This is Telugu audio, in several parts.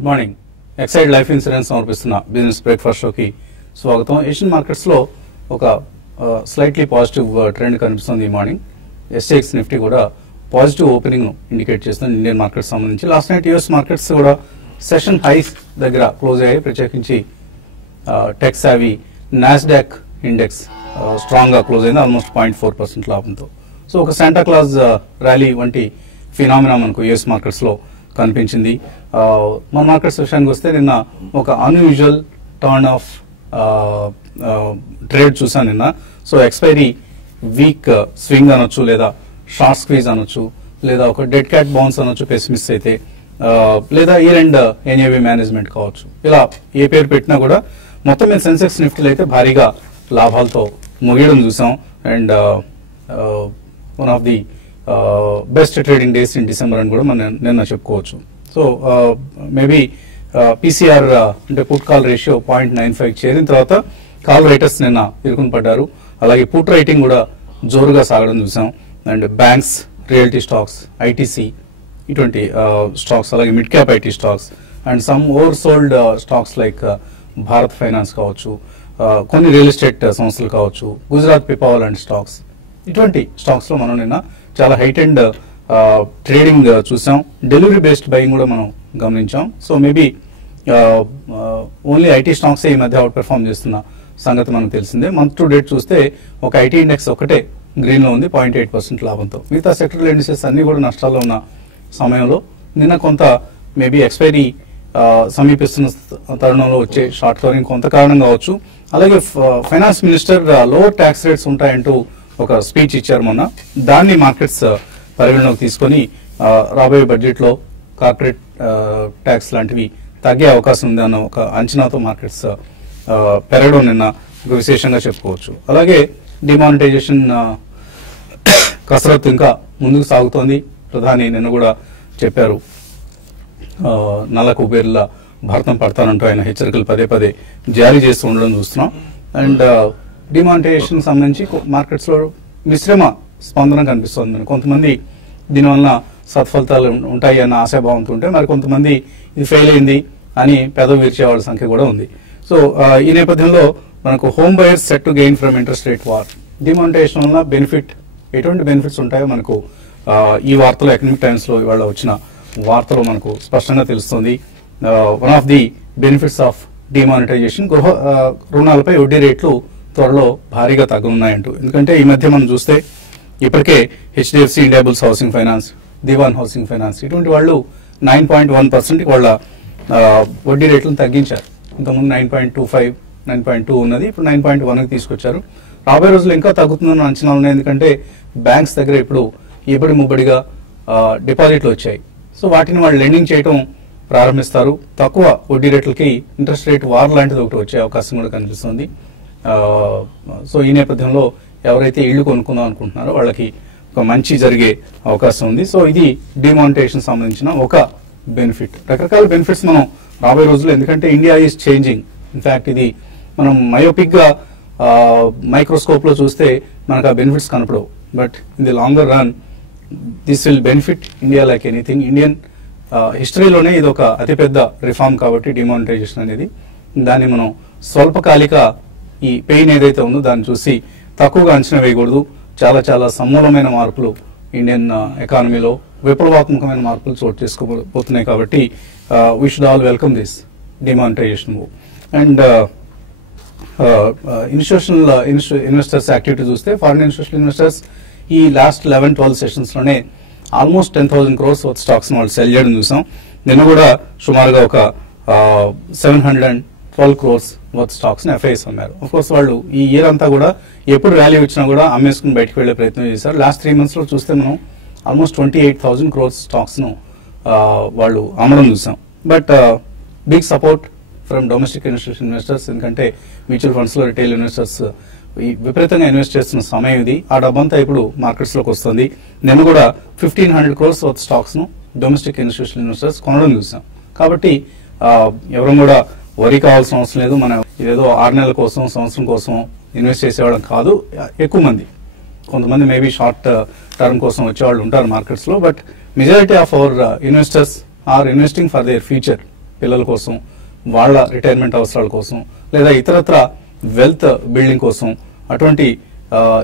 Good morning. Exide life insurance సమర్పిస్తున్న బిజినెస్ బ్రేక్ఫాస్ట్ షోకి స్వాగతం. ఏషియన్ మార్కెట్స్ లో ఒక స్లైట్లీ పాజిటివ్ ట్రెండ్ కనిపిస్తుంది ఈ మార్నింగ్. ఎస్ఎక్స్ నిఫ్టీ కూడా పాజిటివ్ ఓపెనింగ్ ఇండికేట్ చేస్తుంది ఇండియన్ మార్కెట్స్ సంబంధించి. లాస్ట్ నైట్ యూఎస్ మార్కెట్స్ కూడా సెషన్ హైస్ దగ్గర క్లోజ్ అయ్యాయి. ప్రత్యేకించి tech savvy Nasdaq index strong గా క్లోజ్ అయింది, ఆల్మోస్ట్ 0.4% లాభంతో. సో ఒక శాంటా క్లాజ్ ర్యాలీ వంటి ఫినామినా మనకు యూఎస్ మార్కెట్స్ లో కనిపించింది. మన మార్కెట్స్ విషయానికి వస్తే నిన్న ఒక అన్యూజువల్ టర్న్ ఆఫ్ ట్రేడ్ చూసాను నిన్న. సో ఎక్స్పైరీ వీక్ స్వింగ్ అనొచ్చు, లేదా షార్ట్ స్క్వీజ్ అనొచ్చు, లేదా ఒక డెడ్ క్యాట్ బౌన్స్ అనొచ్చు పెసిమిస్ట్ అయితే, లేదా ఇయర్ ఎండ్ ఎన్ఏవి మేనేజ్మెంట్ కావచ్చు. ఇలా ఏ పేరు పెట్టినా కూడా మొత్తం మీద సెన్సెక్స్ నిఫ్టీలు అయితే భారీగా లాభాలతో ముగియడం చూసాం. And one of the best trading days in December అని కూడా మనం నిన్న చెప్పుకోవచ్చు. సో మేబీ పీసీఆర్ అంటే పుట్ కాల్ రేషియో 0.95 చేరిన తర్వాత కాల్ రైటర్స్ నిన్న ఇరుకుని పడ్డారు. అలాగే పుట్ రైటింగ్ కూడా జోరుగా సాగడం చూసాం. And banks, realty stocks, ITC ఇటువంటి స్టాక్స్, అలాగే mid cap IT stocks and some over sold stocks like Bharat finance కావచ్చు, కొన్ని రియల్ ఎస్టేట్ సంస్థలు కావచ్చు, గుజరాత్ పిపావల్ అండ్ స్టాక్స్, ఇటువంటి స్టాక్స్ లో మనం నిన్న చాలా హైట్ అండ్ ట్రేడింగ్ చూసాం. డెలివరీ బేస్డ్ బయింగ్ కూడా మనం గమనించాం. So maybe only IT stocks ఈ మధ్య అవుట్ పెర్ఫార్మ్ చేస్తున్న సంగతి మనకు తెలిసిందే. మంత్ టు డేట్ చూస్తే ఒక ఐటీ ఇండెక్స్ ఒకటే గ్రీన్ లో ఉంది 0.8% లాభంతో. మిగతా సెక్టరల్ ఇండిసెస్ అన్ని కూడా నష్టాల్లో ఉన్న సమయంలో నిన్న కొంత మేబీ ఎక్స్పైరీ సమీపిస్తున్న తరుణంలో వచ్చే షార్ట్ కవరింగ్ కొంత కారణం కావచ్చు. అలాగే finance minister lower tax rates ఉంటాయంటూ ఒక స్పీచ్ ఇచ్చారు మొన్న. దాన్ని మార్కెట్స్ పరిగణలోకి తీసుకొని రాబోయే బడ్జెట్ లో కార్పొరేట్ ట్యాక్స్ లాంటివి తగ్గే అవకాశం ఉంది అన్న ఒక అంచనాతో మార్కెట్స్ పెరగడం నిన్న ఒక విశేషంగా చెప్పుకోవచ్చు. అలాగే డిమానిటైజేషన్ కసరత్తు ఇంకా ముందుకు సాగుతోంది. ప్రధాని నిన్న కూడా చెప్పారు, నల్ల కుబేర్ల భారతం పడతానంటూ ఆయన హెచ్చరికలు పదే పదే జారీ చేస్తూ ఉండడం చూస్తున్నాం. అండ్ డిమానిటైజేషన్ సంబంధించి మార్కెట్స్ లో మిశ్రమ స్పందన కనిపిస్తుంది. కొంతమంది దీనివల్ల సత్ఫలితాలు ఉంటాయి అన్న ఆశాభావంతో ఉంటే, మరి కొంతమంది ఇది ఫెయిల్ అయింది అని పెదవి విరిచే వాళ్ళ సంఖ్య కూడా ఉంది. సో ఈ నేపథ్యంలో మనకు home buyers set to gain from interest rate war. Demonetization వల్ల బెనిఫిట్, ఎటువంటి బెనిఫిట్స్ ఉంటాయో మనకు ఈ వార్తలో ఎకనామిక్ టైమ్స్ లో ఇవాళ వచ్చిన వార్తలో మనకు స్పష్టంగా తెలుస్తుంది. One of the benefits of demonetization, గృహ రుణాలపై వడ్డీ రేట్లు త్వరలో భారీగా తగ్గనున్నాయంటూ. ఎందుకంటే ఈ మధ్య మనం చూస్తే ఇప్పటికే HDFC, India bulls housing finance, Dewan housing finance ఇటువంటి వాళ్ళు 9.1% వాళ్ళ వడ్డీ రేట్లను తగ్గించారు. ఇంతకుముందు 9.25, 9.2 ఉన్నది, ఇప్పుడు 9.1కి తీసుకొచ్చారు. రాబోయే రోజులు ఇంకా తగ్గుతుందన్న అంచనాలు ఉన్నాయి. ఎందుకంటే బ్యాంక్స్ దగ్గర ఇప్పుడు ఎప్పటి ముబ్బడిగా డిపాజిట్లు వచ్చాయి. సో వాటిని వాళ్ళు లెండింగ్ చేయడం ప్రారంభిస్తారు. తక్కువ వడ్డీ రేట్లకి ఇంట్రెస్ట్ రేట్ వార్ లాంటిది ఒకటి వచ్చే అవకాశం కూడా కనిపిస్తుంది. సో ఈ నేపథ్యంలో ఎవరైతే ఇళ్లు కొనుక్కుందాం అనుకుంటున్నారో వాళ్ళకి ఒక మంచి జరిగే అవకాశం ఉంది. సో ఇది డిమానిటైజేషన్ సంబంధించిన ఒక బెనిఫిట్. రకరకాల బెనిఫిట్స్ మనం రాబోయే రోజుల్లో, ఎందుకంటే ఇండియా ఈజ్ చేంజింగ్. ఇన్ఫాక్ట్ ఇది మనం మయోపిక్ గా మైక్రోస్కోప్ లో చూస్తే మనకు ఆ బెనిఫిట్స్ కనపడవు. But in the longer run this will benefit India like anything. Indian హిస్టరీలోనే ఇది ఒక అతిపెద్ద రిఫార్మ్ కాబట్టి డిమానిటైజేషన్ అనేది. దాన్ని మనం స్వల్పకాలిక ఈ పెయిన్ ఏదైతే ఉందో దాన్ని చూసి తక్కువగా అంచనా వేయకూడదు. చాలా చాలా సమూలమైన మార్పులు ఇండియన్ ఎకానమీలో, విప్లవాత్మకమైన మార్పులు చోటు చేసుకోబోతున్నాయి. కాబట్టి we should all welcome this demonetization move. And institutional investors activity చూస్తే ఫారిన్ ఇన్స్టిట్యూషనల్ ఇన్వెస్టర్స్ ఈ లాస్ట్ 11-12 సెషన్స్ లోనే ఆల్మోస్ట్ 10,000 crores వర్త్ స్టాక్స్ వాళ్ళు సెల్ చేయడం చూసాం. నిన్న కూడా సుమారుగా ఒక 712 crores వర్త్ స్టాక్స్ ని ఎఫ్ఐఎస్ అమ్మారు. ఆఫ్ కోర్స్ వాళ్ళు ఈ ఇయర్ అంతా కూడా ఎప్పుడు ర్యాలీ వచ్చినా కూడా అమ్మేసుకుని బయటకు వెళ్లే ప్రయత్నం చేశారు. లాస్ట్ 3 months లో చూస్తే మనం ఆల్మోస్ట్ 28,000 crores స్టాక్స్ ను వాళ్ళు అమ్మడం చూసాం. But big support from domestic institution investors. ఎందుకంటే మ్యూచువల్ ఫండ్స్ లో రిటైల్ ఇన్వెస్టర్స్ విపరీతంగా ఇన్వెస్ట్ చేస్తున్న సమయం ఇది. ఆ డబ్బంతా ఇప్పుడు మార్కెట్స్ లోకి వస్తుంది. నేను కూడా 1,500 crores వర్త్ స్టాక్స్ ను డొమెస్టిక్ ఇన్స్టిట్యూషన్ ఇన్వెస్టర్స్ కొనడం చూసాం. కాబట్టి ఎవరు కూడా వరి కావాల్సిన అవసరం లేదు. మనం ఇదేదో 6 నెలల కోసం, సంవత్సరం కోసం ఇన్వెస్ట్ చేసేవాళ్ళం కాదు. ఎక్కువ మంది, కొంతమంది మేబీ షార్ట్ టర్మ్ కోసం వచ్చేవాళ్ళు ఉంటారు మార్కెట్స్ లో. But majority of our investors are investing for their future. పిల్లల కోసం, వాళ్ళ రిటైర్మెంట్ అవసరాల కోసం, లేదా ఇతరత్ర వెల్త్ బిల్డింగ్ కోసం అటువంటి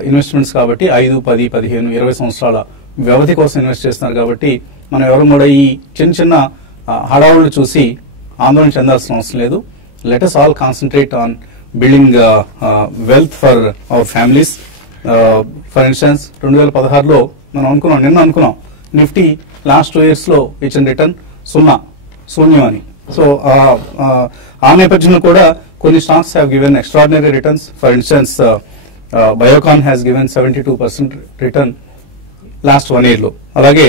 ఇన్వెస్ట్మెంట్స్ కాబట్టి 5, 10, 15, 20 సంవత్సరాల వ్యవధి కోసం ఇన్వెస్ట్ చేస్తున్నారు. కాబట్టి మనం ఎవరు కూడా ఈ చిన్న చిన్న హడావుళ్ళు చూసి ఆందోళన చెందాల్సిన అవసరం లేదు. Let us all concentrate on building wealth for our families. For instance 2016లో మనం నిన్న అనుకున్నాం నిఫ్టీ లాస్ట్ 2 years లో ఇచ్చిన రిటర్న్ శూన్యం అని. సో ఆ నేపథ్యంలో కూడా కొన్ని stocks have given extraordinary returns. For instance Biocon has given 72% return last 1 year లో. అలాగే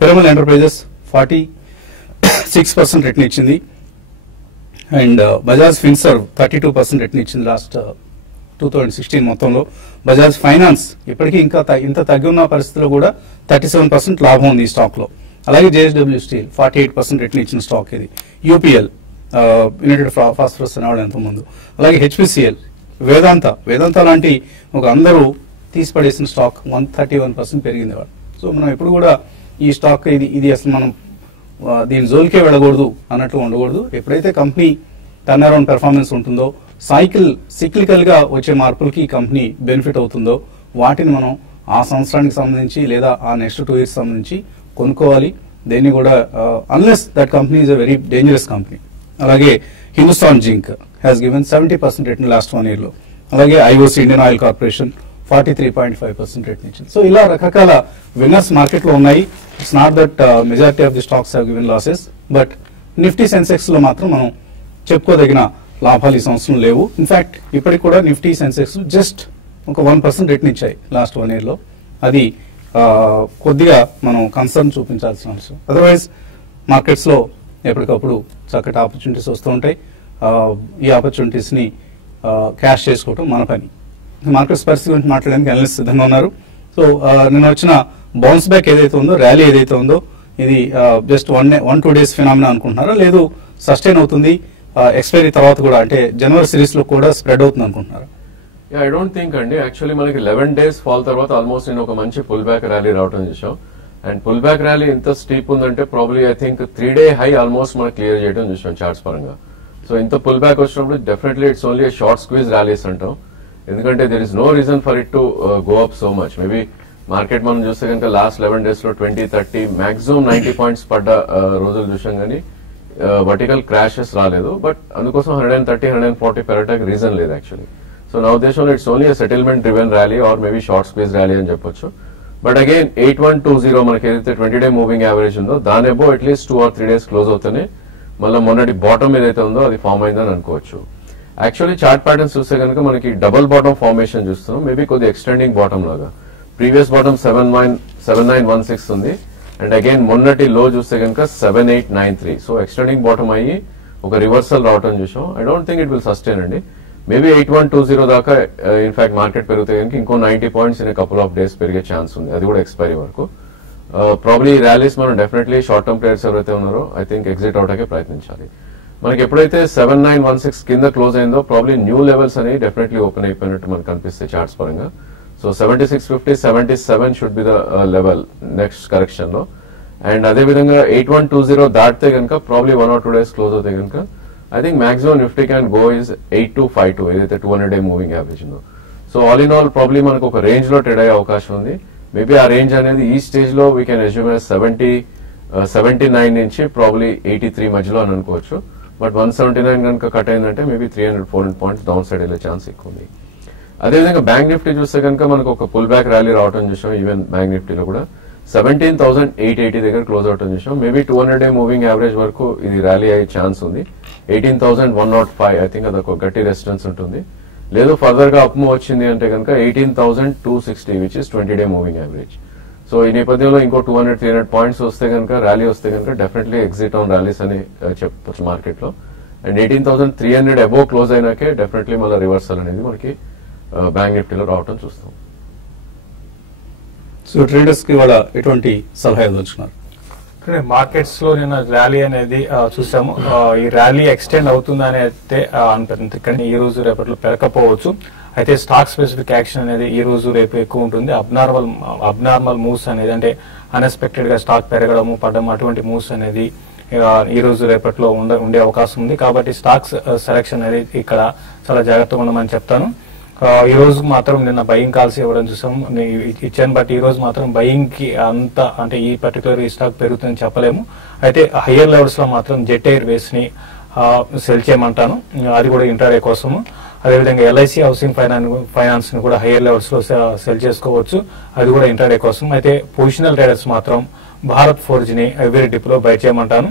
పిరమల్ ఎంటర్ప్రైజెస్ 46% రిటర్న్ ఇచ్చింది. అండ్ బజాజ్ ఫిన్సర్వ్ 32% రిటర్న్ ఇచ్చింది లాస్ట్ 2016 మొత్తంలో. బజాజ్ ఫైనాన్స్ ఇప్పటికీ ఇంకా ఇంత తగ్గి ఉన్న పరిస్థితిలో కూడా 37% లాభం ఉంది ఈ స్టాక్ లో. అలాగే జేఎస్డబ్ల్యూ స్టీల్ 48% రిటర్న్ ఇచ్చిన స్టాక్ ఇది. యూపీఎల్ యునైటెడ్ ఫాస్ఫరస్ అనేవాడు ఎంతో ముందు. అలాగే హెచ్పిసిఎల్, వేదాంత లాంటి ఒక అందరూ తీసిపడేసిన స్టాక్ 131% పెరిగింది వాడు. సో మనం ఎప్పుడు కూడా ఈ స్టాక్ ఇది అసలు మనం దీని జోలికే వెళ్ళకూడదు అన్నట్లు ఉండకూడదు. ఎప్పుడైతే కంపెనీ టర్న్ అరౌండ్ పెర్ఫార్మెన్స్ ఉంటుందో, సిక్లికల్ గా వచ్చే మార్పులకి ఈ కంపెనీ బెనిఫిట్ అవుతుందో వాటిని మనం ఆ సంవత్సరానికి సంబంధించి లేదా ఆ నెక్స్ట్ 2 years సంబంధించి కొనుక్కోవాలి. దేన్ని కూడా unless that company is a very dangerous company. అలాగే Hindustan zinc has given 70% return last 1 year లో. అలాగే IOC Indian oil corporation 43.5% return ఇచ్చింది. సో ఇలా రకరకాల విన్నర్స్ మార్కెట్ లో ఉన్నాయి. It's not that majority of the stocks have given losses, but Nifty Sensex లో మాత్రం మనం చెప్పుకోదగిన లాభాలు ఈ సంవత్సరం లేవు. ఇన్ఫాక్ట్ ఇప్పటికి కూడా నిఫ్టీ సెన్సెక్స్ జస్ట్ ఒక 1% రిటర్న్ ఇచ్చాయి లాస్ట్ 1 year లో. అది కొద్దిగా మనం కన్సర్న్ చూపించాల్సిన అవసరం. అదర్వైజ్ మార్కెట్స్ లో ఎప్పటికప్పుడు చక్కటి ఆపర్చునిటీస్ వస్తూ ఉంటాయి. ఈ ఆపర్చునిటీస్ ని క్యాష్ చేసుకోవటం మన పని. మార్కెట్స్ పరిస్థితి గురించి మాట్లాడడానికి అనలిస్ట్ సిద్ధంగా ఉన్నారు. సో నిన్న వచ్చిన బౌన్స్ బ్యాక్ ఏదైతే ఉందో, ర్యాలీ ఏదైతే ఉందో, ఇది జస్ట్ 1-2 days ఫినామినా అనుకుంటున్నారా, లేదు సస్టైన్ అవుతుంది ఎక్స్పైరీ తర్వాత కూడా, అంటే జనవరి సిరీస్ లో కూడా స్ప్రెడ్ అవుతుంది అనుకుంటున్నారా? ఐ డోంట్ థింక్ అండి. యాక్చువల్లీ మనకి 11 days ఫాల్ తర్వాత ఆల్మోస్ట్ నేను ఒక మంచి పుల్ బ్యాక్ ర్యాలీ రావడం చూసాం. అండ్ పుల్ బ్యాక్ ర్యాలీ ఇంత స్టీప్ ఉందంటే probably I think 3-day high almost మనం క్లియర్ చేయడం చూసాం చార్ట్స్ పరంగా. సో ఇంత పుల్ బ్యాక్ వచ్చినప్పుడు definitely it's only short squeeze rallies అంటాం. ఎందుకంటే there is no reason for it to go up so much. Maybe market మనం చూస్తే కనుక లాస్ట్ 11 days లో 20-30 మాక్సిమం 90 points పడ్డ రోజులు చూసాం కానీ వర్టికల్ క్రాషెస్ రాలేదు. బట్ అందుకోసం 130-140 పెరగడానికి రీజన్ లేదు యాక్చువల్లీ. సో నా ఉద్దేశంలో it's only settlement driven rally or maybe short squeeze rally అని చెప్పొచ్చు. బట్ అగైన్ 8120 మనకి ఏదైతే 20-day మూవింగ్ యావరేజ్ ఉందో దాని అబో అట్లీస్ట్ 2 or 3 days క్లోజ్ అవుతూనే మళ్ళీ మొన్నటి బాటమ్ ఏదైతే ఉందో అది ఫామ్ అయిందని అనుకోవచ్చు. యాక్చువల్లీ చార్ట్ ప్యాటర్న్స్ చూస్తే కనుక మనకి డబుల్ బాటమ్ ఫార్మేషన్ చూస్తున్నాం. మేబీ కొద్ది ఎక్స్టెండింగ్ బాటమ్ లాగా. ప్రీవియస్ బాటమ్ 7916 ఉంది. అండ్ అగైన్ మొన్నటి లో చూస్తే కనుక 7893. సో ఎక్స్టెండింగ్ బాటమ్ అయ్యి ఒక రివర్సల్ రావటం చూసాం. I don't think it will sustain అండి. మేబీ 8120 దాకా ఇన్ఫాక్ట్ మార్కెట్ పెరిగితే కనుక ఇంకో 90 points in couple of days పెరిగే ఛాన్స్ ఉంది, అది కూడా ఎక్స్పైరీ వరకు. ప్రాబ్లీ ఈ ర్యాలీస్ మనం డెఫినెట్లీ షార్ట్ టర్మ్ ప్లేయర్స్ ఎవరైతే ఉన్నారో ఐ థింక్ ఎగ్జిట్ అవటాకే ప్రయత్నించాలి. మనకి ఎప్పుడైతే 7916 కింద క్లోజ్ అయిందో ప్రాబ్లీ న్యూ లెవెల్స్ అనేవి డెఫినెట్లీ ఓపెన్ అయిపోయినట్టు మనకు కనిపిస్తాయి చార్ట్స్ పరంగా. So 7650, 77 should be the level next correction లో. అండ్ అదేవిధంగా 8120 దాటితే కనుక ప్రాబ్లీ 1 or 2 days క్లోజ్ అవుతాయి కనుక I think maximum Nifty can go is 8252 ఏదైతే 200-day మూవింగ్ యావరేజ్ ఉందో. So all in all probably మనకు ఒక రేంజ్ లో ట్రేడ్ అయ్యే అవకాశం ఉంది. మేబీ ఆ రేంజ్ అనేది ఈ స్టేజ్ లో వీ కెన్ అజ్యూమ్ 79 నుంచి ప్రాబ్లీ 83 మధ్యలో అని అనుకోవచ్చు. బట్ 179 కనుక కట్ అయిందంటే మేబీ 300-400 points డౌన్ సైడ్ వెళ్ళే ఛాన్స్ ఎక్కువ ఉంది. అదేవిధంగా బ్యాంక్ నిఫ్టీ చూస్తే కనుక మనకు ఒక పుల్ బ్యాక్ ర్యాలీ రావడం చూసాం. ఈవెన్ బ్యాంక్ నిఫ్టీలో కూడా 17,880 దగ్గర క్లోజ్ అవటం చూసాం. మేబీ 200-day మూవింగ్ యావరేజ్ వరకు ఇది ర్యాలీ అయ్యే ఛాన్స్ ఉంది. 18,105 ఐ థింక్ అదొక గట్టి రెసిస్టెన్స్ ఉంటుంది. లేదు ఫర్దర్ గా అప్ మూవ్ వచ్చింది అంటే కనుక 18,260 which is 20-day moving average. So ఈ నేపథ్యంలో ఇంకో 200-300 points వస్తే కనుక ర్యాలీ వస్తే కనుక డెఫినెట్లీ ఎగ్జిట్ ఆన్ ర్యాలీస్ అని చెప్పొచ్చు మార్కెట్ లో. అండ్ 18,300 అబోవ్ క్లోజ్ అయినాకే డెఫినెట్లీ మళ్ళీ రివర్సల్ అనేది మనకి బ్యాంక్ నిఫ్టీలో రావటం చూస్తాం. సో ట్రేడర్స్ కి వాళ్ళ ఎటువంటి సలహా ఇవ్వదలుచుకున్నారు? మార్కెట్స్ లో నిన్న ర్యాలీ అనేది చూసాము. ఈ ర్యాలీ ఎక్స్టెండ్ అవుతుందని అయితే అనిపిస్తుంది, కానీ ఈ రోజు రేపట్లో పెరగకపోవచ్చు. అయితే స్టాక్ స్పెసిఫిక్ యాక్షన్ అనేది ఈ రోజు రేపు ఎక్కువ ఉంటుంది. అబ్నార్మల్ మూవ్స్ అనేది అంటే అన్ఎక్స్పెక్టెడ్ గా స్టాక్ పెరగడము పడడం అటువంటి మూవ్స్ అనేది ఈ రోజు రేపట్లో ఉండే అవకాశం ఉంది. కాబట్టి స్టాక్స్ సెలెక్షన్ అనేది ఇక్కడ చాలా జాగ్రత్తగా ఉండమని చెప్తాను. ఈ రోజు మాత్రం నిన్న బయింగ్ కాల్స్ ఇవ్వడం చూసాం, ఇచ్చాను. బట్ ఈ రోజు మాత్రం బయింగ్ కి అంత అంటే ఈ పర్టికులర్ ఈ స్టాక్ పెరుగుతుందని చెప్పలేము. అయితే హయ్యర్ లెవెల్స్ లో మాత్రం జెట్ ఎయిర్ వేస్ ని సెల్ చేయమంటాను, అది కూడా ఇంట్రాడే కోసము. అదేవిధంగా ఎల్ఐసి హౌసింగ్ ఫైనాన్స్ ని కూడా హయ్యర్ లెవెల్స్ లో సెల్ చేసుకోవచ్చు, అది కూడా ఇంట్రాడే కోసం. అయితే పొజిషనల్ ట్రేడర్స్ మాత్రం భారత్ ఫోర్జ్ ని ఎవ్రీ డిప్ లో బై చేయమంటాను.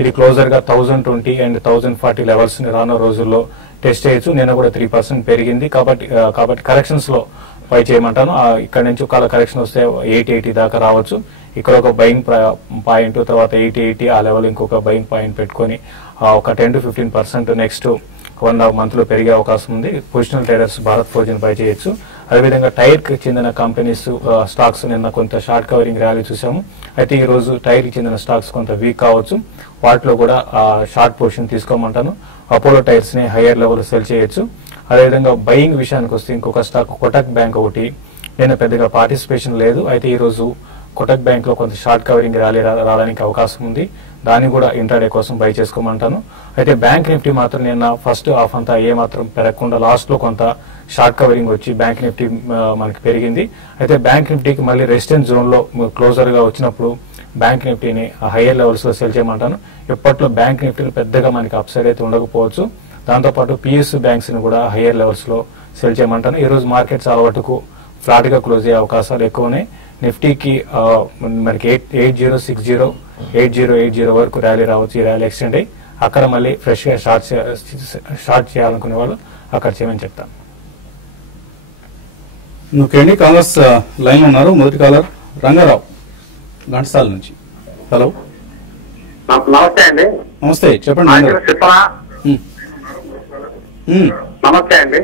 ఇది క్లోజర్ గా 1020 and 1040 లెవెల్స్ ని రానున్న రోజుల్లో టెస్ట్ చేయొచ్చు. నిన్న కూడా 3% పెరిగింది. కాబట్టి కరెక్షన్స్ లో బై చేయమంటాను. ఇక్కడ నుంచి ఒకవేళ కరెక్షన్ వస్తే 880 దాకా రావచ్చు. ఇక్కడ ఒక బయింగ్ పాయింట్, తర్వాత 880 ఆ లెవెల్ ఇంకొక బయింగ్ పాయింట్ పెట్టుకుని ఒక 10 to 15% నెక్స్ట్ 1.5 month లో పెరిగే అవకాశం ఉంది. పొజిషనల్ ట్రేడర్స్ భారత్ ఫోర్జ్ ని బై చేయొచ్చు. అదేవిధంగా టైర్ కి చెందిన కంపెనీస్ స్టాక్స్ నిన్న కొంత షార్ట్ కవరింగ్ ర్యాలీ చూసాము. అయితే ఈ రోజు టైర్ కి చెందిన స్టాక్స్ కొంత వీక్ కావచ్చు, వాటిలో కూడా షార్ట్ పొజిషన్ తీసుకోమంటాను. అపోలో టైర్స్ ని హైయర్ లెవెల్ సెల్ చేయొచ్చు. అదేవిధంగా బయింగ్ విషయానికి వస్తే ఇంకొక స్టాక్ కోటక్ బ్యాంక్ ఒకటి నిన్న పెద్దగా పార్టిసిపేషన్ లేదు. అయితే ఈ రోజు కోటక్ బ్యాంక్ లో కొంత షార్ట్ కవరింగ్ ర్యాలీ రావడానికి అవకాశం ఉంది, దాన్ని కూడా ఇంట్రాడే కోసం బై చేసుకోమంటాను. అయితే బ్యాంక్ నిఫ్టీ మాత్రం నిన్న ఫస్ట్ హాఫ్ అంతా ఏ మాత్రం పెరగకుండా లాస్ట్ లో కొంత షార్ట్ కవరింగ్ వచ్చి బ్యాంక్ నిఫ్టీ మనకి పెరిగింది. అయితే బ్యాంక్ నిఫ్టీకి మళ్ళీ రెసిస్టెన్స్ జోన్ లో క్లోజర్ గా వచ్చినప్పుడు బ్యాంక్ నిఫ్టీని హైయర్ లెవెల్స్ లో సెల్ చేయమంటాను. ఇప్పట్లో బ్యాంక్ నిఫ్టీలు పెద్దగా మనకి అప్సైడ్ అయితే ఉండకపోవచ్చు. దాంతోపాటు పిఎస్యు బ్యాంక్స్ ని కూడా హైయర్ లెవెల్స్ లో సెల్ చేయమంటాను. ఈ రోజు మార్కెట్ చాలా వరకు ఫ్లాట్ గా క్లోజ్ అయ్యే అవకాశాలు ఎక్కువ ఉన్నాయి. నిఫ్టీకి మనకి 8060 8080 వరకు ర్యాలీ రావచ్చు. ఈ ర్యాలీ ఎక్స్టెండ్ అయ్యి అక్కడ మళ్ళీ ఫ్రెష్ గా షార్ట్ చేయాలనుకునే వాళ్ళు అక్కడ చేయమని చెప్తాను. ఓకే, కాలర్స్ లైన్ ఉన్నారు. మొదటి కాలర్ రంగారావు ఘంటసాల నుంచి. హలో, నమస్తే అండి. నమస్తే, చెప్పండి. నమస్తే అండి.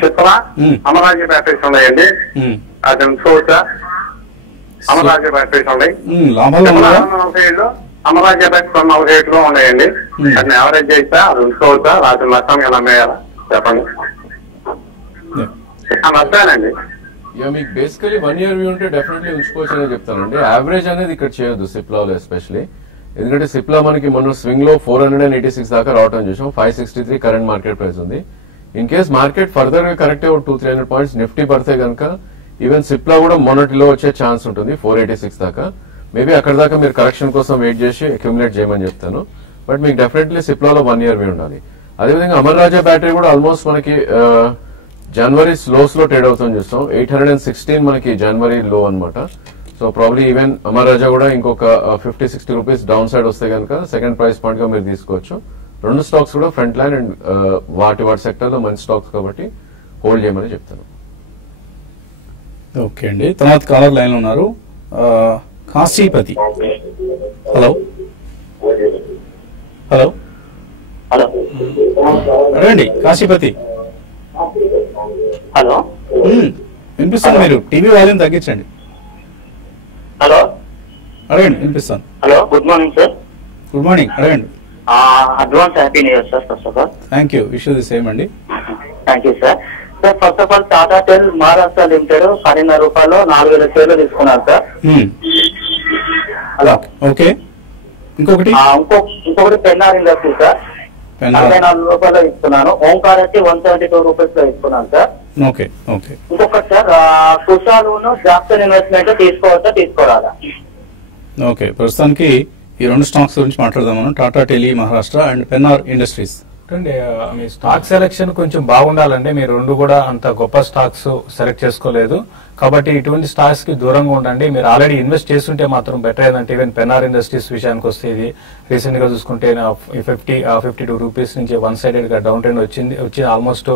చిత్ర అమరాజ్య బ్యాటరీస్ ఉన్నాయండి, అది చూసా. అమరాజ్య బ్యాటరీస్ ఉన్నాయి, అమరాజ్య బ్యాటరీస్ 47 లో ఉన్నాయండి. అది ఎవరేజ్ చేస్తా, అది ఉంచుకోవచ్చా, రాత్రి నష్టం ఎలా అమ్మేయాలా చెప్పండి. నష్టానండి. మీకు బేసికలీ 1 year వ్యూ ఉంటే డెఫినెట్లీ ఉంచుకోవచ్చు అని చెప్తానండి. యావరేజ్ అనేది ఇక్కడ చేయొద్దు సిప్లాలో ఎస్పెషలీ, ఎందుకంటే సిప్లా మనకి మొన్న స్వింగ్ లో 486 దాకా రావడం చూసాం. 563 కరెంట్ మార్కెట్ ప్రైస్ ఉంది. ఇన్ కేస్ మార్కెట్ ఫర్దర్ గా కరెక్ట్ 200-300 పాయింట్స్ నిఫ్టీ పడితే కనుక ఈవెన్ సిప్లా కూడా మొన్నటిలో వచ్చే ఛాన్స్ ఉంటుంది 486 దాకా. మేబీ అక్కడ దాకా మీరు కరెక్షన్ కోసం వెయిట్ చేసి అక్యుములేట్ చేయమని చెప్తాను. బట్ మీకు డెఫినెట్లీ సిప్లాలో 1 year వ్యూ ఉండాలి. అదేవిధంగా అమర్ రాజా బ్యాటరీ కూడా ఆల్మోస్ట్ మనకి జనవరి స్లోస్ లో ట్రేడ్ అవుతుంది చూస్తాం. 816 మనకి జనవరి లో అనమాట. సో ప్రాబ్లీ ఈవెన్ అమర్ రాజా కూడా ఇంకొక 50-60 రూపీస్ డౌన్ సైడ్ వస్తే కనుక సెకండ్ ప్రైస్ పాయింట్ గా మీరు తీసుకోవచ్చు. రెండు స్టాక్స్ కూడా ఫ్రంట్ లైన్ అండ్ వాటి సెక్టర్ లో మంచి స్టాక్స్ కాబట్టి హోల్డ్ చేయమని చెప్తాను. ఓకే అండి, తర్వాత కాలర్ లైన్ ఉన్నారు. కాశీపతి. హలో హలో హలో అడగండి కాశీపతి. హలో వినిపిస్తాను, మీరు టీవీ వాల్యూమ్ తగ్గించండి. హలో అడగండి, వినిపిస్తాను. Hello, good morning sir. Good morning, అడగండి. Advance happy new year sir. First of all thank you, wish the same అండి. Thank you sir. Sir first of all Tata tele Maharashtra limited 10,500 రూపాయలు 4,000 షేర్లు తీసుకున్నారు సార్. Hello, okay. ఇంకొకటి ఇంకొకటి పెన్నార్ ఇండస్ట్రీ సార్, 44 రూపాయలు ఇస్తున్నాను. ఓంకార్ వచ్చి 172 రూపీస్ లో ఇస్తున్నాను సార్. Okay okay. ఇంకొకటి సార్, కుషాలును జాక్సన్ ఇన్వెస్ట్మెంట్ తీసుకోవచ్చా తీసుకోరాదా? ఓకే, ప్రస్తుతానికి ఈ రెండు స్టాక్స్ గురించి మాట్లాడదాం మనం. Tata tele Maharashtra and Pennar industries. అంటే మీ స్టాక్ సెలెక్షన్ కొంచెం బాగుండాలంటే మీరు రెండు కూడా అంత గొప్ప స్టాక్స్ సెలెక్ట్ చేసుకోలేదు. కాబట్టి ఇటువంటి స్టాక్స్ కి దూరంగా ఉండండి. మీరు ఆల్రెడీ ఇన్వెస్ట్ చేస్తుంటే మాత్రం బెటర్ ఏంటంటే ఈవెన్ పెన్నార్ ఇండస్ట్రీస్ విషయానికి వస్తే ఇది రీసెంట్ గా చూసుకుంటే 52 రూపీస్ నుంచి 1 సైడెడ్ గా డౌన్ ట్రెండ్ వచ్చి ఆల్మోస్ట్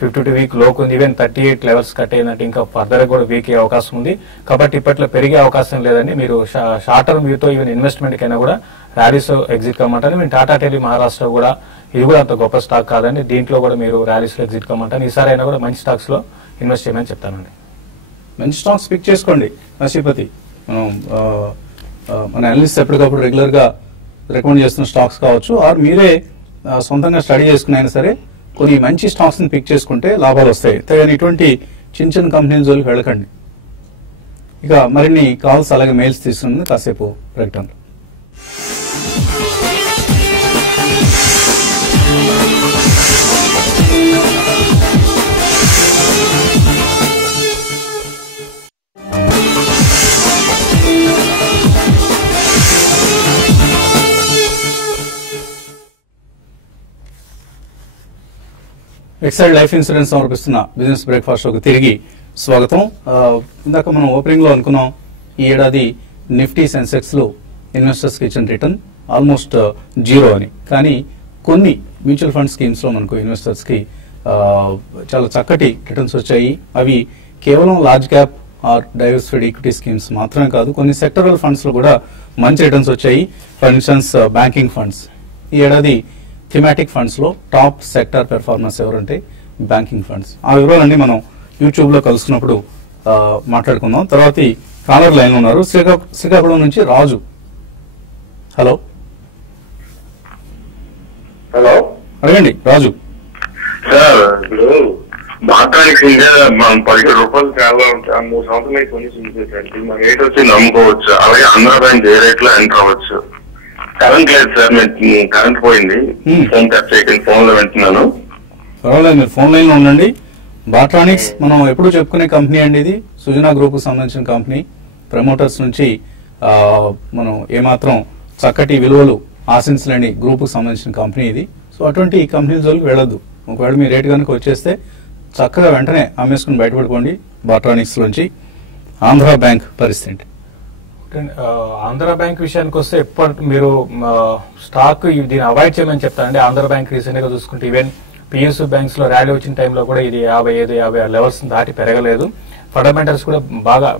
52 వీక్ లోకు ఉంది. ఈవెన్ 38 లెవెల్స్ కట్ అయిందంటే ఇంకా ఫర్దర్ కూడా వీక్ అయ్యే అవకాశం ఉంది. కాబట్టి ఇప్పట్లో పెరిగే అవకాశం లేదండి. మీరు షార్ట్ టర్మ్ వ్యూతో ఈవెన్ ఇన్వెస్ట్మెంట్ కైనా కూడా ర్యాలీస్ ఎగ్జిట్ కమ్మంటాను. మీరు టాటా టెలి మహారాష్ట్ర కూడా ఇది కూడా అంత గొప్ప స్టాక్ కాదండి. దీంట్లో కూడా మీరు ర్యాలీస్ లో ఎగ్జిట్ కమ్మంటాను. ఈసారి అయినా కూడా మంచి స్టాక్స్ లో ఇన్వెస్ట్ చేయమని చెప్తానండి. మంచి స్టాక్స్ పిక్ చేసుకోండి కాశీపతి. మన అనలిస్ట్ ఎప్పటికప్పుడు రెగ్యులర్ గా రికమెండ్ చేస్తున్న స్టాక్స్ కావచ్చు, ఆర్ మీరే సొంతంగా స్టడీ చేసుకుని అయినా సరే కొన్ని మంచి స్టాక్స్ ని పిక్ చేసుకుంటే లాభాలు వస్తాయి. కానీ ఇటువంటి చిన్న చిన్న కంపెనీల జోలికి వెళ్ళకండి. ఇక మరిన్ని కాల్స్ అలాగే మెయిల్స్ తీసుకుని కాసేపు ప్రకటనలు. ఎక్సైడ్ లైఫ్ ఇన్సూరెన్స్ సమర్పిస్తున్న బిజినెస్ బ్రేక్ఫాస్ట్ షోకి తిరిగి స్వాగతం. ఇందాక మనం ఓపెనింగ్ లో అనుకున్నాం ఈ ఏడాది నిఫ్టీ సెన్సెక్స్ లో ఇన్వెస్టర్స్ కి ఇచ్చిన రిటర్న్ ఆల్మోస్ట్ జీరో అని. కానీ కొన్ని మ్యూచువల్ ఫండ్ స్కీమ్స్ లో మనకు ఇన్వెస్టర్స్ కి చాలా చక్కటి రిటర్న్స్ వచ్చాయి. అవి కేవలం large cap or diversified equity schemes మాత్రమే కాదు, కొన్ని సెక్టరల్ ఫండ్స్ లో కూడా మంచి రిటర్న్స్ వచ్చాయి. For instance banking funds. ఈ ఏడాది థిమాటిక్ ఫండ్స్ లో టాప్ సెక్టర్ పెర్ఫార్మెన్స్ ఎవరంటే బ్యాంకింగ్ ఫండ్స్. ఆ వివరాలన్నీ మనం యూట్యూబ్ లో కలుసుకున్నప్పుడు మాట్లాడుకుందాం. తర్వాత కాలర్ లైన్ లో ఉన్నారు శ్రీకాకుళం నుంచి రాజు. హలో హలో అడగండి రాజు. సార్, ఇప్పుడు మాట్లాడికి మనం 17 రూపాయలు చాలా 3 సంవత్సరాలు కొని చూసేసరికి మన రేట్ వచ్చి నమ్ముకోవచ్చు. అలాగే ఆంధ్ర బ్యాంక్ ఏ రేట్ లో ఎంటర్ అవ్వచ్చు. కరెంట్ లేదు సార్, కరెంట్ పోయింది. ఫోన్ టచ్ చేయకండి, ఫోన్ లో వింటున్నాను. పర్వాలేదు, మీరు ఫోన్ లైన్ లో ఉండండి. బాట్రానిక్స్ మనం ఎప్పుడు చెప్పుకునే కంపెనీ అండి. ఇది సుజనా గ్రూప్ కు సంబంధించిన కంపెనీ. ప్రమోటర్స్ నుంచి మనం ఏమాత్రం చక్కటి విలువలు ఆశించలేని గ్రూప్ కు సంబంధించిన కంపెనీ ఇది. సో అటువంటి ఈ కంపెనీల జోలికి వెళ్ళొద్దు. ఒకవేళ మీ రేట్ కనుక వచ్చేస్తే చక్కగా వెంటనే అమ్మేసుకుని బయటపడుకోండి బాట్రానిక్స్ నుంచి. ఆంధ్ర బ్యాంక్ పరిస్థితి. ఆంధ్ర బ్యాంక్ విషయానికి వస్తే ఎప్పటి మీరు స్టాక్ దీన్ని అవాయిడ్ చేయమని చెప్తారండి. ఆంధ్ర బ్యాంక్ రీసెంట్ గా చూసుకుంటే ఈవెన్ పిఎస్యు బ్యాంక్స్ లో ర్యాలీ వచ్చిన టైంలో కూడా ఇది 55 లెవెల్స్ దాటి పెరగలేదు. ఫండమెంటల్స్ కూడా బాగా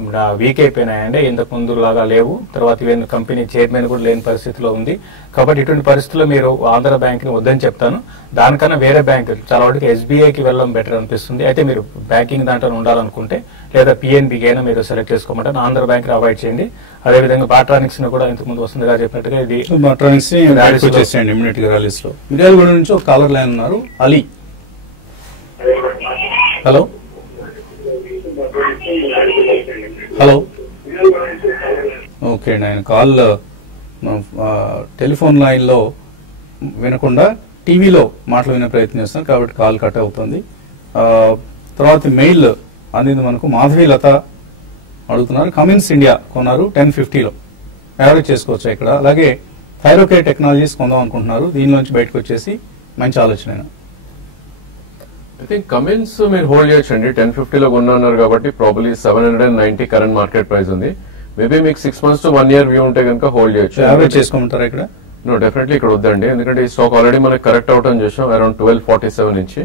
వీక్ అయిపోయినాయండి, ఇంతకు ముందు లాగా లేవు. తర్వాత ఈవెన్ కంపెనీ చైర్మన్ కూడా లేని పరిస్థితిలో ఉంది. కాబట్టి ఇటువంటి పరిస్థితుల్లో మీరు ఆంధ్ర బ్యాంక్ ని వద్దని చెప్తాను. దానికన్నా వేరే బ్యాంక్ చాలా వరకు ఎస్బీఐకి వెళ్ళడం బెటర్ అనిపిస్తుంది. అయితే మీరు బ్యాంకింగ్ దాంట్లో ఉండాలనుకుంటే లేదా పిఎన్బికి అయినా మీరు సెలెక్ట్ చేసుకోమంటారు. ఆంధ్ర బ్యాంక్ ని అవాయిడ్ చేయండి. అదేవిధంగా బాట్రానిక్స్ ని కూడా ఇంతకు ముందు వస్తుందిగా చెప్పినట్టుగా ఇది బాట్రానిక్స్ ఇమిడియట్ గా ర్యాలీస్ లో. మిర్యాలగూడ నుంచి ఒక కాలర్ లైన్ ఉన్నారు, అలీ. Hello hello. ఓకే అండి, ఆయన కాల్ టెలిఫోన్ లైన్ లో వినకుండా టీవీలో మాటలు వినే ప్రయత్నం చేస్తున్నారు కాబట్టి కాల్ కట్ అవుతుంది. తర్వాత మెయిల్ అందింది మనకు మాధవి లత అడుగుతున్నారు. కమిన్స్ ఇండియా కొన్నారు 1050లో, యావరేజ్ చేసుకోవచ్చు ఇక్కడ. అలాగే థైరోకేర్ టెక్నాలజీస్ కొందాం అనుకుంటున్నారు. దీనిలోంచి బయటకు వచ్చేసి మంచి ఆలోచన. ఐ థింక్ కమిన్స్ మీరు హోల్డ్ చేయొచ్చండి. 1050లో కొన్నారు కాబట్టి ప్రాబ్లీ 790 కరెంట్ మార్కెట్ ప్రైస్ ఉంది. మేబీ మీకు 6 months to 1 year వ్యూ ఉంటే కనుక హోల్డ్ చేయొచ్చు. యావరేజ్ చేసుకోమంటారా ఇక్కడ? నో, డెఫినెట్లీ ఇక్కడ వద్దండి. ఎందుకంటే ఈ స్టాక్ ఆల్రెడీ మనకి కరెక్ట్ అవుట్ అని చూసాం అరౌండ్ 1247 నుంచి.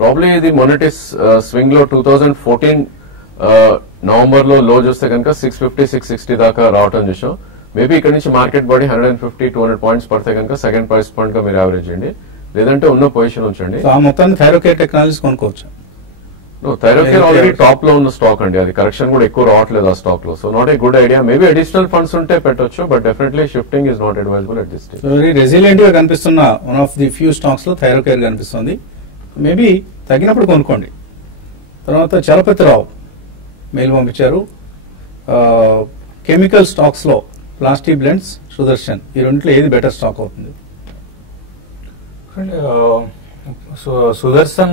ప్రాబ్లీ ఇది మొన్నటి స్వింగ్ లో 2014 నవంబర్ లో లో చూస్తే కనుక 650, 660 దాకా రావటం చూసాం. మేబీ ఇక్కడ నుంచి మార్కెట్ బాడీ 150-200 పాయింట్స్ పడితే కనుక సెకండ్ ప్రైస్ పాయింట్ గా మీరు యావరేజ్ చేయండి, లేదంటే ఉన్న పొజిషన్ ఉంచండి. ఆ మొత్తాన్ని థైరోకేర్ టెక్నాలజీస్ కొనుక్కోవచ్చు. థైరోకేర్ ఆల్రెడీ టాప్ లో ఉన్న స్టాక్ అండి. అది కరెక్షన్ కూడా ఎక్కువ రావట్లేదు ఆ స్టాక్ లో. So not a good idea. Maybe additional funds ఉంటే పెట్టొచ్చు, but definitely shifting is not advisable at this stage. Very resilient గా కనిపిస్తున్న one of the few stocks లో థైరోకేర్ కనిపిస్తుంది. మేబీ తగ్గినప్పుడు కొనుక్కోండి. తర్వాత చలపతిరావు మెయిల్ పంపించారు. కెమికల్ స్టాక్స్ లో ప్లాస్టిక్ బ్లెండ్స్, సుదర్శన్, ఈ రెండింటిలో ఏది బెటర్ స్టాక్ అవుతుంది? సుదర్శన్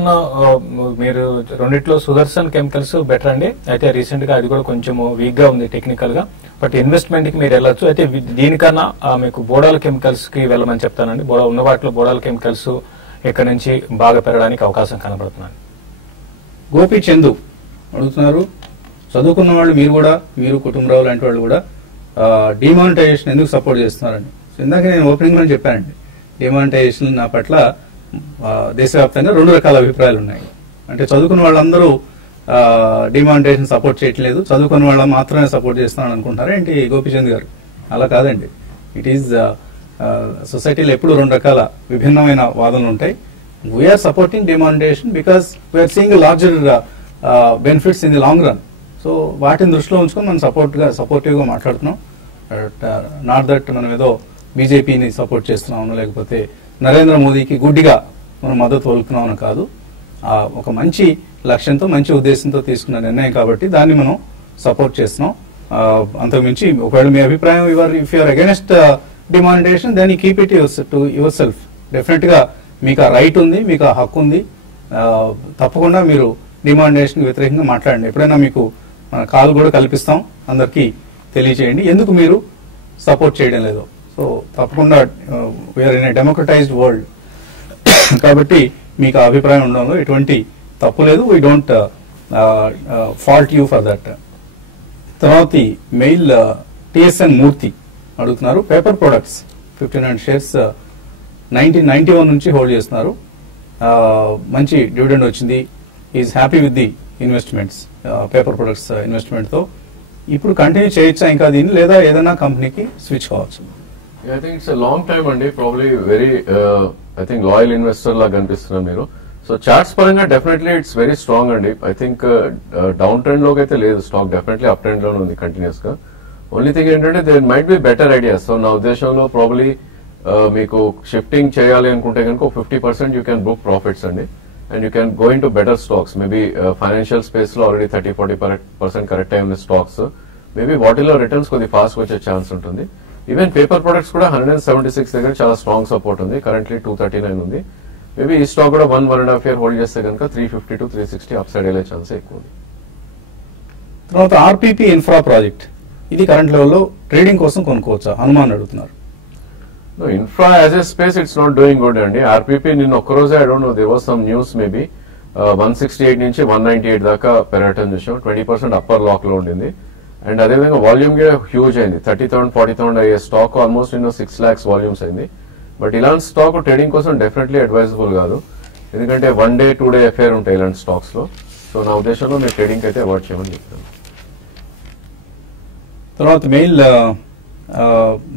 మీరు రెండిట్లో సుదర్శన్ కెమికల్స్ బెటర్ అండి. అయితే రీసెంట్ గా అది కూడా కొంచెం వీక్ గా ఉంది టెక్నికల్ గా, బట్ ఇన్వెస్ట్మెంట్ కి మీరు వెళ్ళొచ్చు. అయితే దీనికన్నా మీకు బోడాల్ కెమికల్స్ కి వెళ్ళమని చెప్తానండి. ఉన్న వాటిలో బోడాల్ కెమికల్స్ ఇక్కడ నుంచి బాగా పెరగడానికి అవకాశం కనబడుతున్నాను. గోపి చందు అడుగుతున్నారు, చదువుకున్న వాళ్ళు మీరు కుటుంబరావు లాంటి వాళ్ళు కూడా డిమానిటైజేషన్ ఎందుకు సపోర్ట్ చేస్తున్నారండి? ఇందాక నేను ఓపెనింగ్ లో చెప్పానండి, డిమానిటైజేషన్ నా పట్ల దేశవ్యాప్తంగా 2 రకాల అభిప్రాయాలు ఉన్నాయి. అంటే చదువుకున్న వాళ్ళందరూ డిమానిటైజేషన్ సపోర్ట్ చేయట్లేదు, చదువుకున్న వాళ్ళ మాత్రమే సపోర్ట్ చేస్తున్నాను అనుకుంటారా ఏంటి గోపిచంద్ గారు? అలా కాదండి. ఇట్ ఈస్ సొసైటీలో ఎప్పుడు 2 రకాల విభిన్నమైన వాదనలు ఉంటాయి. We are supporting demonetization because we are seeing larger benefits in the long run. So వాటిని దృష్టిలో ఉంచుకొని మనం సపోర్టివ్ గా మాట్లాడుతున్నాం. నాట్ దట్ మనం ఏదో బీజేపీని సపోర్ట్ చేస్తున్నామను, లేకపోతే నరేంద్ర మోదీకి గుడ్డిగా మనం మద్దతు పలుకుతున్నామని కాదు. ఒక మంచి లక్ష్యంతో, మంచి ఉద్దేశంతో తీసుకున్న నిర్ణయం కాబట్టి దాన్ని మనం సపోర్ట్ చేస్తున్నాం. అంతకుమించి ఒకవేళ మీ అభిప్రాయం if you are against demonetization then you keep it to yourself. Definite గా మీకు ఆ రైట్ ఉంది, మీకు ఆ హక్కు ఉంది. తప్పకుండా మీరు డిమానిటైజేషన్ వ్యతిరేకంగా మాట్లాడండి. ఎప్పుడైనా మీకు మన కాల్ కూడా కల్పిస్తాం, అందరికీ తెలియజేయండి ఎందుకు మీరు సపోర్ట్ చేయడం లేదు. సో తప్పకుండా we are in a democratized world కాబట్టి మీకు ఆ అభిప్రాయం ఉండడంలో ఎటువంటి తప్పు లేదు. We don't fault you for that. తర్వాత మెయిల్ టిఎస్ఎన్ మూర్తి అడుగుతున్నారు, పేపర్ ప్రొడక్ట్స్ 59 షేర్స్ 1991 నుంచి హోల్డ్ చేస్తున్నారు, మంచి డివిడెండ్ వచ్చింది, is happy with the investments, paper products investment తో ఇప్పుడు కంటిన్యూ చేయొచ్చా ఇంకా దీన్ని, లేదా ఏదైనా కంపెనీకి స్విచ్ కావచ్చు? I think it's long time అండి, probably very I think loyal investor లాగా కనిపిస్తున్నారు మీరు. సో చార్ట్స్ పరంగా డెఫినెట్లీ ఇట్స్ వెరీ స్ట్రాంగ్ అండి. ఐ థింక్ డౌన్ ట్రెండ్ లోకి అయితే లేదు స్టాక్, డెఫినెట్లీ అప్ ట్రెండ్ లోనే ఉంది కంటిన్యూస్ గా. ఓన్లీ థింగ్ ఏంటంటే there might be better ideas. So నా ఉద్దేశంలో ప్రాబ్లీ మీకు షిఫ్టింగ్ చేయాలి అనుకుంటే కనుక 50% యూ క్యాన్ బుక్ ప్రాఫిట్స్ అండి, and you can go into better stocks. Maybe financial space లో ఆల్రెడీ 30-40% కరెక్ట్ అయి ఉన్న స్టాక్స్, మేబీ వాటిలో రిటర్న్స్ కొద్ది ఫాస్ట్ వచ్చే ఛాన్స్ ఉంటుంది. ఈవెన్ పేపర్ ప్రొడక్ట్స్ కూడా 176 దగ్గర చాలా స్ట్రాంగ్ సపోర్ట్ ఉంది, కరెంట్లీ 239 ఉంది. మేబీ ఈ స్టాక్ కూడా 1.5 year హోల్డ్ చేస్తే కనుక 350 to 360 అప్ సైడ్ వెళ్ళే ఛాన్స్ ఎక్కువ ఉంది. తర్వాత ఆర్పీపీ ఇన్ఫ్రా ప్రాజెక్ట్, ఇది కరెంట్ లెవెల్లో ట్రేడింగ్ కోసం కొనుక్కోవచ్చా? హనుమాన్ అడుగుతున్నారు. Infra as a space it's not doing good అండి. ఆర్పీపీ నిన్న ఒక్కరోజే I don't know there was some news, maybe 168 నుంచి 198 దాకా పెరగటం చూసాం, 20% అప్పర్ లాక్ లో ఉండింది. అండ్ అదేవిధంగా వాల్యూమ్ కూడా హ్యూజ్ అయింది, 30,000-40,000 అయ్యే స్టాక్ ఆల్మోస్ట్ 6 lakhs వాల్యూమ్స్ అయింది. బట్ ఇలాంటి స్టాక్ ట్రేడింగ్ కోసం డెఫినెట్లీ అడ్వైజబుల్ కాదు, ఎందుకంటే 1 day 2 day అఫేర్ ఉంటాయి ఇలాంటి స్టాక్స్ లో. సో నా ఉద్దేశంలో మీరు ట్రేడింగ్ అయితే అవాయిడ్ చేయమని చెప్తాను. తర్వాత మెయిల్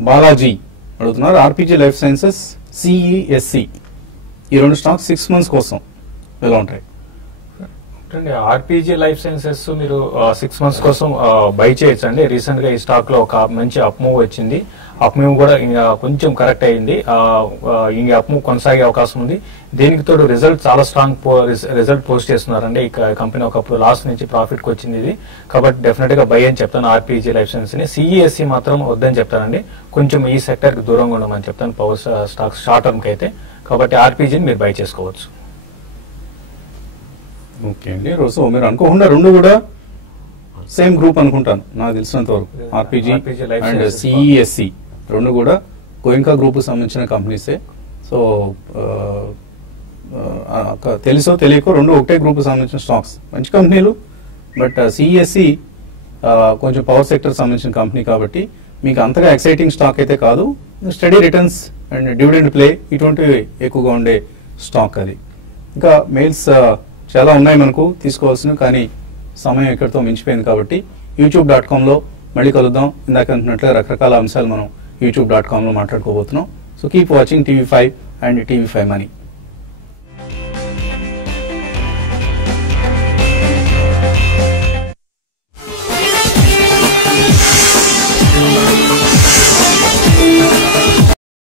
బాలాజీ అడుగుతున్నారు, ఆర్పీజీ లైఫ్ సైన్సెస్, సిఈఎస్సి ఈ రెండు స్టాక్స్ 6 months కోసం ఎలా ఉంటాయి? ఆర్పీజీ లైఫ్ సైన్సెస్ మీరు 6 months కోసం బై చేయొచ్చు అండి. రీసెంట్ గా ఈ స్టాక్ లో ఒక మంచి అప్ మూవ్ వచ్చింది, అప్ మూవ్ కూడా కొంచెం కరెక్ట్ అయింది, ఈ అప్ మూవ్ కొనసాగే అవకాశం ఉంది. దీనికి తోడు రిజల్ట్ చాలా స్ట్రాంగ్ రిజల్ట్ పోస్ట్ చేస్తున్నారండి. ఈ కంపెనీ ఒకప్పుడు లాస్ నుంచి ప్రాఫిట్ కి వచ్చింది ఇది, కాబట్టి డెఫినెట్ గా బై అని చెప్తాను ఆర్పీజీ లైఫ్ సైన్స్ ని. సిఈఎస్సి మాత్రం వద్దని చెప్తానండి, కొంచెం ఈ సెక్టర్ కి దూరంగా ఉండమని చెప్తాను పవర్ స్టాక్స్ షార్ట్ టర్మ్ కి అయితే. కాబట్టి ఆర్పీజీని మీరు బై చేసుకోవచ్చు. ఓకే అండి, రోజు మీరు అనుకోకుండా రెండు కూడా సేమ్ గ్రూప్ అనుకుంటాను నాకు తెలిసినంత వరకు, ఆర్పీజీ అండ్ సిఈఎస్సి రెండు కూడా గోయింకా గ్రూప్ సంబంధించిన కంపెనీసే. సో తెలుసో తెలియకో రెండు ఒకటే గ్రూప్ సంబంధించిన స్టాక్స్, మంచి కంపెనీలు. బట్ సిఈఎస్సి కొంచెం పవర్ సెక్టర్ సంబంధించిన కంపెనీ కాబట్టి మీకు అంతగా ఎక్సైటింగ్ స్టాక్ అయితే కాదు. Study returns and dividend play ఇటువంటివి ఎక్కువగా ఉండే స్టాక్ అది. ఇంకా మెయిల్స్ చాలా ఉన్నాయి మనకు తీసుకోవాల్సినవి, కానీ సమయం ఎక్కడితో మించిపోయింది కాబట్టి youtube.com మళ్ళీ కలుద్దాం. ఇందాక అంటున్నట్లుగా రకరకాల అంశాలు మనం youtube.com మాట్లాడుకోబోతున్నాం. So keep watching TV5 and TV5 Money.